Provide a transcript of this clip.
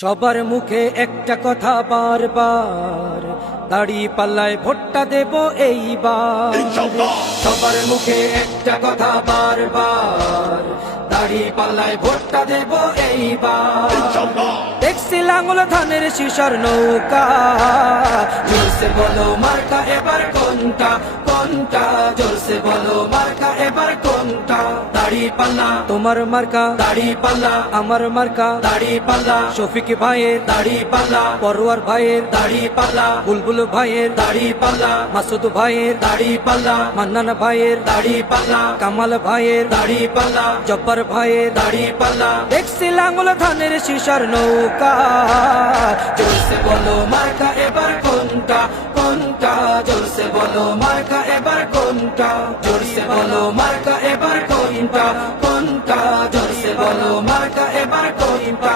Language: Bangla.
সবার মুখে একটা কথা বারবার, দাড়ি পাল্লায় ভোটটা দেব এইবার। সবার মুখে একটা কথা বারবার, দাড়ি পাল্লায় ভোটটা দেব এইবার। দেখছি লাঙ্গল ধানের শিশর নৌকা, জোরসে বলো মার্কা এবার কোনটা কোনটা, জোরসে বলো মার্কা এবার কোনটা। দাড়ি পাল্লা তোমার মার্কা, দাড়ি পাল্লা আমার মার্কা, দাড়ি পাল্লা শফিক ভাইয়ের দাড়ি পাল্লা, পরোয়ার ভাইয়ের দাড়ি পাল্লা, বুলবুল ভাইয়ের দাড়ি পাল্লা, মাসুদ ভাইয়ের দাড়ি পাল্লা, মান্নান ভাইয়ের দাড়ি পাল্লা, কামাল ভাইয়ের দাড়ি পাল্লা, জব্বার ভাইয়ের দাড়ি পাল্লা। দেখছি লাঙ্গল ধানের শিশর নৌকা, জোরসে বলো মার্কা এবার কোনটা কোনটা, জোরসে বলো মার্কা এবার কোনটা, জোরসে বলো মার্কা এবার কোনটা কোনটা, জোরসে বলো মার্কা এবার কোনটা।